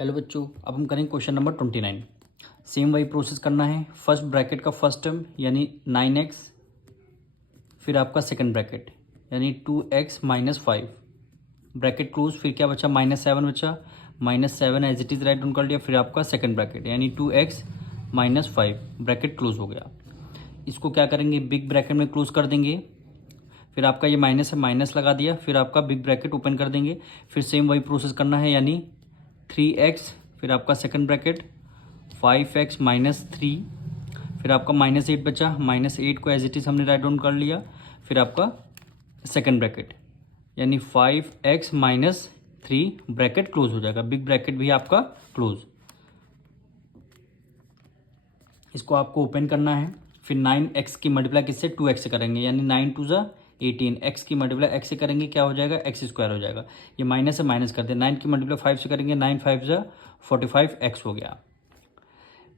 Hello बच्चों, अब हम करेंगे क्वेश्चन नंबर 29। सेम वही प्रोसेस करना है। फर्स्ट ब्रैकेट का फर्स्ट टर्म यानी 9x, फिर आपका सेकंड ब्रैकेट यानी 2x माइनस 5, ब्रैकेट क्लोज, फिर क्या बचा -7 बचा, -7 as it is write down कर लिया, फिर आपका सेकंड ब्रैकेट यानी 2x माइनस 5, ब्रैकेट क्लोज हो गया। इसको क्या करेंगे, बिग ब्रैकेट में क्लोज कर देंगे, फिर आपका ये माइनस है, माइनस लगा दिया, फिर आपका बिग ब्रैकेट ओपन कर देंगे, फिर सेम वही प्रोसेस करना है यानी 3x, फिर आपका सेकंड ब्रैकेट 5x माइनस 3, फिर आपका -8 बचा, -8 को एज इट इज़ हमने राइट डाउन कर लिया, फिर आपका सेकंड ब्रैकेट यानी 5x माइनस 3, ब्रैकेट क्लोज हो जाएगा, बिग ब्रैकेट भी आपका क्लोज। इसको आपको ओपन करना है, फिर 9x की मल्टीप्लाई किससे 2x से करेंगे यानी 9 2 ज़ा 18, x की मल्टीप्लाई x से करेंगे क्या हो जाएगा, x स्क्वायर हो जाएगा। ये माइनस से माइनस करते हैं, 9 की मल्टीप्लाई 5 से करेंगे, 9 5 ज़ा 45, x हो गया।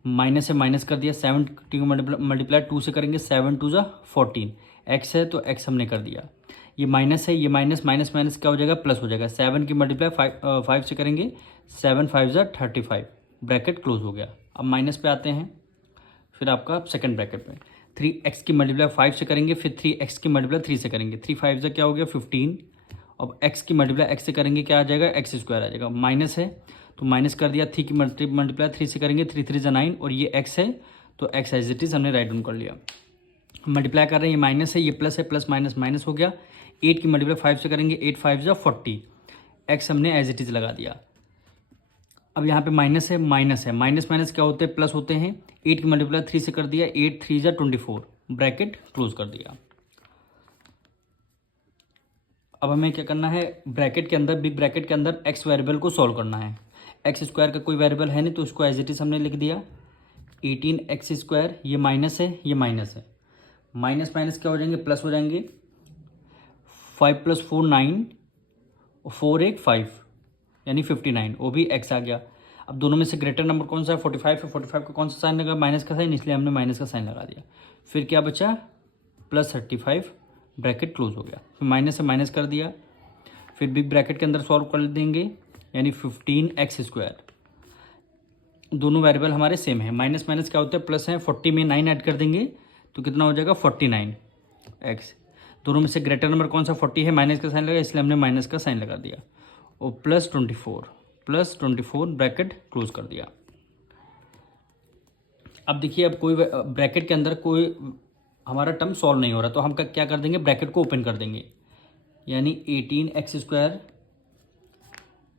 माइनस से माइनस कर दिया, 7 की मल्टीप्लाई 2 से करेंगे, 7 2 ज़ा 14, x है तो x हमने कर दिया। ये माइनस है, ये माइनस माइनस माइनस क्या हो जाएगा, प्लस हो जाएगा। 7 की मल्टीप्लाई 5 से करेंगे, 7 5 ज़ा 35, ब्रैकेट क्लोज हो गया। अब माइनस पे आते हैं, फिर आपका सेकंड ब्रैकेट में 3x की मल्टीप्लाई 5 से करेंगे, फिर 3x की मल्टीप्लाई 3 से करेंगे, 3 5 से क्या हो गया 15। अब x की मल्टीप्लाई x से करेंगे क्या आ जाएगा, x स्क्वायर आ जाएगा। माइनस है तो माइनस कर दिया, 3 की मल्टीप्लाई 3 से करेंगे, 3 3 ज़ा 9, और ये x है तो x एज इट इज़ हमने राइट डाउन कर लिया। मल्टीप्लाई कर रहे हैं, ये माइनस है, ये प्लस है, प्लस माइनस माइनस हो गया। 8 की मल्टीप्लाई 5 से करेंगे, 8 5 ज़ा 40, x हमने एज इट इज़ लगा दिया। अब यहाँ पे माइनस है, माइनस है, माइनस माइनस क्या होते हैं, प्लस होते हैं। 8 की मल्टीप्लाई 3 से कर दिया, 8 3 ज़ा 24, ब्रैकेट क्लोज कर दिया। अब हमें क्या करना है, ब्रैकेट के अंदर, बिग ब्रैकेट के अंदर x वेरिएबल को सॉल्व करना है। x स्क्वायर का कोई वेरिएबल है नहीं तो उसको एज इट इज़ हमने लिख दिया 18x स्क्वायर, ये माइनस है, ये माइनस है, माइनस माइनस क्या हो जाएंगे, प्लस हो जाएंगे। 5 + 4 9, 4 1 5 यानी 59, वो भी x आ गया। अब दोनों में से ग्रेटर नंबर कौन सा है, 45 है, 45 का कौन सा साइन लगा, माइनस का साइन, इसलिए हमने माइनस का साइन लगा दिया। फिर क्या बचा +35, ब्रैकेट क्लोज हो गया। फिर माइनस से माइनस कर दिया, फिर बिग ब्रैकेट के अंदर सॉल्व कर देंगे यानी 15x स्क्वायर। दोनों वेरिएबल हमारे सेम है, माइनस माइनस क्या होता है, प्लस है, 40 में 9 ऐड कर देंगे तो कितना हो जाएगा 49x। दोनों में से ग्रेटर नंबर कौन सा, 40 है, माइनस का साइन लगा इसलिए हमने माइनस का साइन लगा दिया, और +24 ब्रैकेट क्लोज कर दिया। अब देखिए, अब कोई ब्रैकेट के अंदर कोई हमारा टर्म सॉल्व नहीं हो रहा तो हम क्या कर देंगे, ब्रैकेट को ओपन कर देंगे यानी 18x square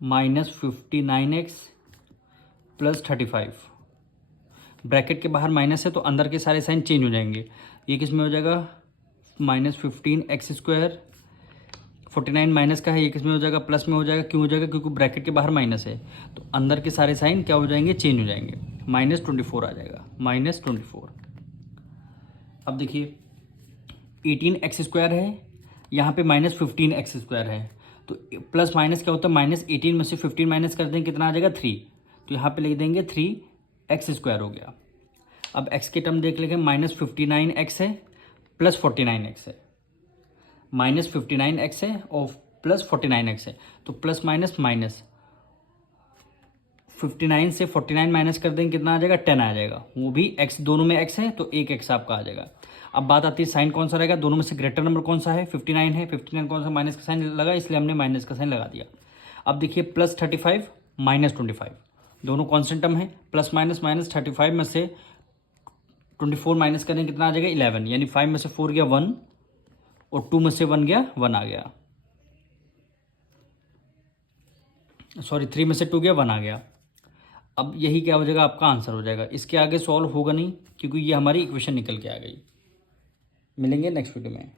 minus 59x plus 35, bracket के बाहर माइनस है तो अंदर के सारे साइन चेंज हो जाएंगे। ये किस में हो जाएगा, -15x स्क्वायर, 49 माइनस का है, ये किस में हो जाएगा, प्लस में हो जाएगा। क्यों हो जाएगा, क्योंकि ब्रैकेट के बाहर माइनस है तो अंदर के सारे साइन क्या हो जाएंगे, चेंज हो जाएंगे। -24 आ जाएगा, -24। अब देखिए 18x स्क्वायर है, यहाँ पे -15x स्क्वायर है, तो प्लस माइनस क्या होता है, -18 में से 15 माइनस कर देंगे, कितना आ जाएगा 3, तो यहाँ पे लिख देंगे 3x स्क्वायर हो गया। अब x के टर्म देख लेंगे, -59x है प्लस 49x है, -59x है और प्लस 49x है, तो प्लस माइनस माइनस 59 से 49 माइनस कर देंगे, कितना आ जाएगा 10 आ जाएगा। वो भी x, दोनों में x है तो एक x आपका आ जाएगा। अब बात आती है साइन कौन सा रहेगा, दोनों में से ग्रेटर नंबर कौन सा है, 59 है, 59 कौन सा, माइनस का साइन लगा इसलिए हमने माइनस का साइन लगा दिया। अब देखिए +35 -25, दोनों कॉन्स्टेंट टर्म है, प्लस माइनस माइनस 35 में से 24 माइनस करें कितना आ जाएगा 11, यानी 5 में से 4 गया 1 और 2 में से 1 गया 1 आ गया, सॉरी 3 में से 2 गया 1 आ गया। अब यही क्या हो जाएगा, आपका आंसर हो जाएगा। इसके आगे सॉल्व होगा नहीं क्योंकि ये हमारी इक्वेशन निकल के आ गई। मिलेंगे नेक्स्ट वीडियो में।